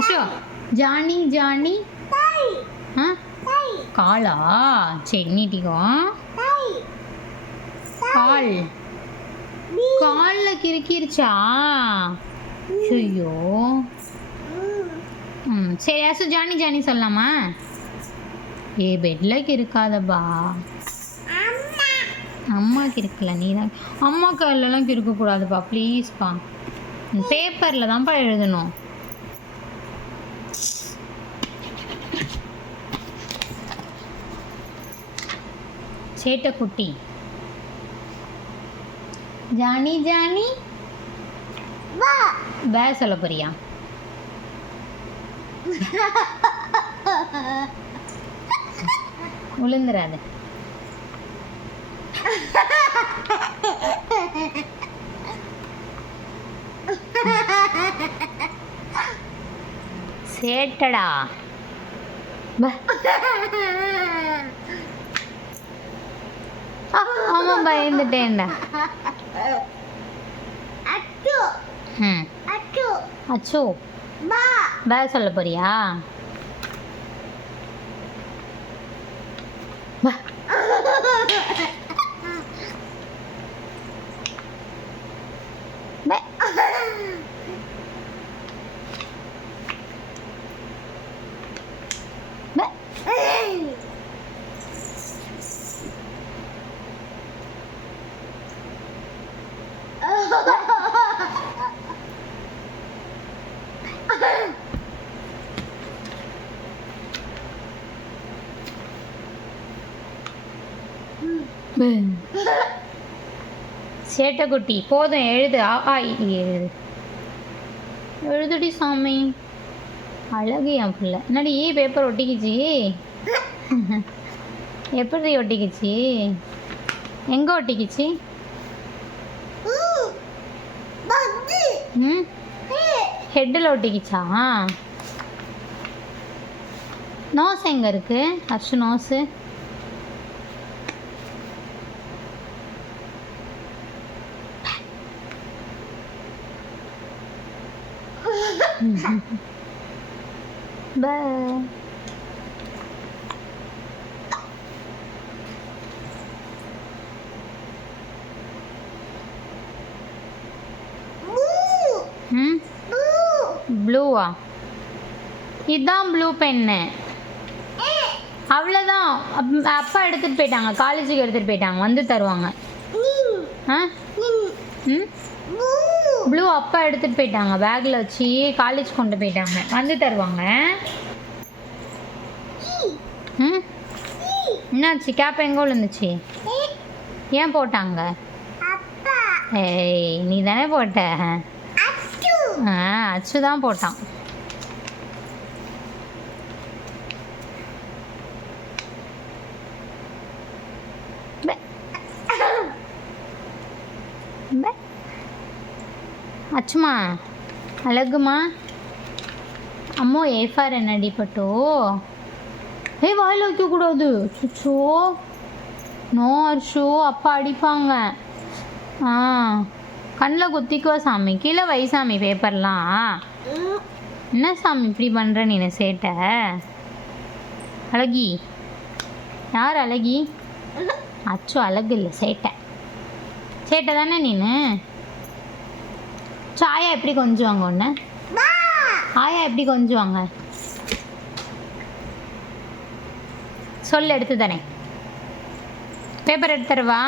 Ashore Johnny Johnny ஆ காலா சரி நீட்டிக்கோ கால் காலில் கிறுக்கிருச்சா ஐயோ சரி அசு ஜானி ஜானி சொல்லலாமா ஏ பெட்டில் கிறுக்காதப்பா அம்மாக்கு இருக்குல்ல நீ தான் அம்மா கையிலலாம் கிறுக்கக்கூடாதுப்பா ப்ளீஸ்ப்பா பேப்பரில் தான்ப்பா எழுதணும் சேட்டைக்குட்டி ஜானி ஜானி பே சொல்ல போறியா உளுந்துராது சேட்டடா ஆமா பயந்துட்டேன்டா அச்சோ பே சொல்ல போறியா சேட்டைக்குட்டி போதும் எழுது எழுது எழுதுடி சாமி அழகு என் பிள்ளை என்னடி பேப்பர் ஒட்டிக்கிச்சு எப்படி ஒட்டிக்கிச்சு எங்கே ஒட்டிக்கிச்சு ஹெட்டில் ஒட்டிக்கிச்சா நோஸ் எங்கே இருக்கு அர்ஷு நோஸு Bye. ப்ளூவா இதுதான் ப்ளூ பென்னு அவ்வளோதான் அப்பா எடுத்துகிட்டு போயிட்டாங்க காலேஜுக்கு எடுத்துகிட்டு போயிட்டாங்க வந்து தருவாங்க ஆ ப்ளூ அப்பா எடுத்துகிட்டு போயிட்டாங்க பேக்கில் வச்சு காலேஜ் கொண்டு போயிட்டாங்க வந்து தருவாங்க என்னாச்சு கேப் எங்கே விழுந்துச்சு ஏன் போட்டாங்க ஏய் நீ தானே போட்ட அச்சு தான் போட்டான் அச்சுமா அழகுமா அம்மோ ஏஃபார் என்ன அடிப்பட்டோ ஏய் வாயில் வைக்கக்கூடாது சுச்சோ நோ அர்ஷு அப்பா அடிப்பாங்க கண்ணில் குத்திக்குவா சாமி கீழே வை சாமி பேப்பர்லாம் என்ன சாமி இப்படி பண்ணுற நீ சேட்டை அழகி யார் அழகி அச்சு அழகு இல்லை சேட்டை சேட்டை தானே நீனு ஆயா எப்படி கொஞ்சுவாங்க ஒன்று ஆயா எப்படி கொஞ்சுவாங்க சொல்லு எடுத்து தானே பேப்பர் எடுத்துருவா